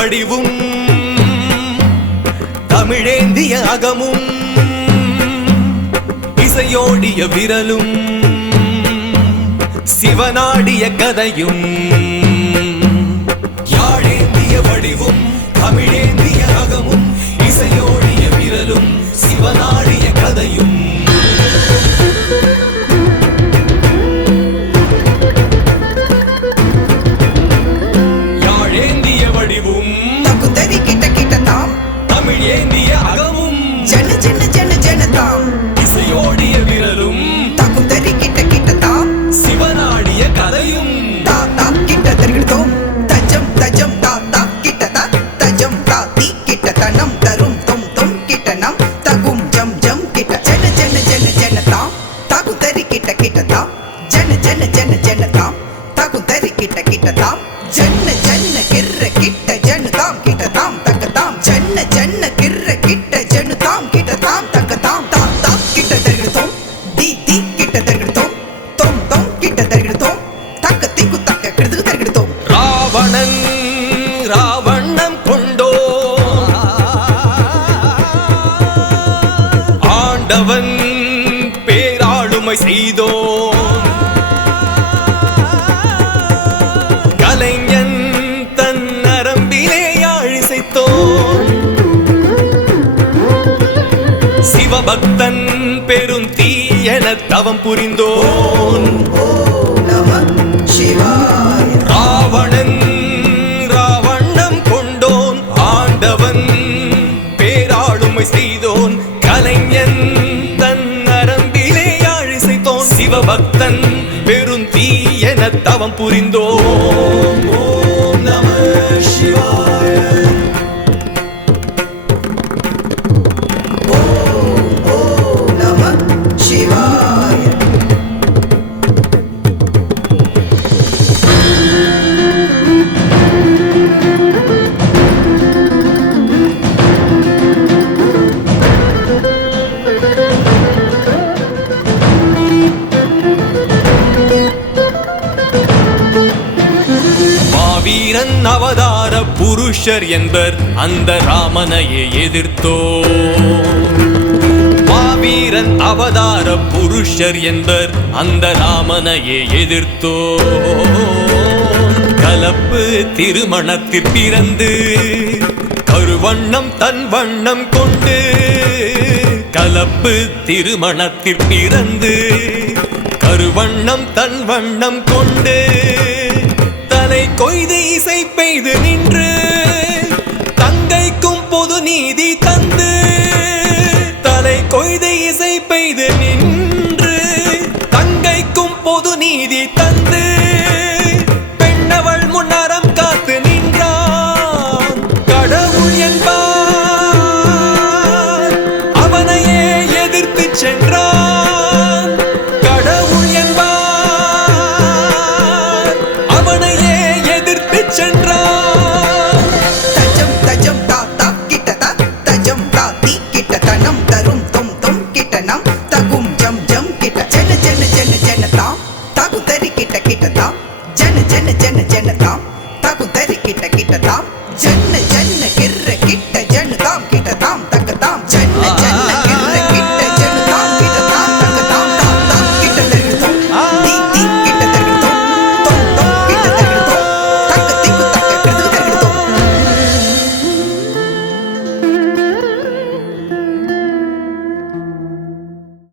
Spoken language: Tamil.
வடிவும் தமிழேந்திய அகமும் இசையோடிய விரலும் சிவனாடிய கதையும். ஜன ஜன ஜன தாம். தாம் தகுதறி கிட்ட கிட்ட தாம். ஜன்ன ஜன்ன கிர்ர கிட்ட ஜென்னு தாம் கிட்ட தாம் தக்க தாம். ஜன்ன ஜன்ன கிர்ர கிட்ட ஜென்னு தாம் கிட்ட தாம் தக்க தாம். தாம் தாம் கிட்ட தருகிறதோம். தி தி கிட்ட தருகிறதோம். தொம் தொம் கிட்ட தருகிறதோம். தக்க திக்கு தக்க கிடுதுக்கு தருகிறதோம். ராவணன் ராவணம் கொண்டோ? ஆண்டவன் பேராளுமை செய்தோ? சிவபக்தன் பெரும் தீயன தவம் புரிந்தோன். ராவணன் ராவணம் கொண்டோன். ஆண்டவன் பேராளுமை செய்தோன். கலைஞன் தன் நரம்பிலே யாழிசைத்தோன் சிவபக்தன் பெரும் தீயன தவம் புரிந்தோம் ஓம் நம சிவாய. மாவீரன் அவதார புருஷர் என்பர் அந்த ராமனையே எதிர்த்தோ. மாவீரன் அவதார புருஷர் என்பர் அந்த ராமனையே எதிர்த்தோ. கலப்பு திருமணத்தில் பிறந்து கருவண்ணம் தன் வண்ணம் கொண்டு கலப்பு திருமணத்தில் பிறந்து கருவண்ணம் தன் வண்ணம் கொண்டு கொய்து இசை பெய்து நின்று தங்கைக்கும் பொது நீதி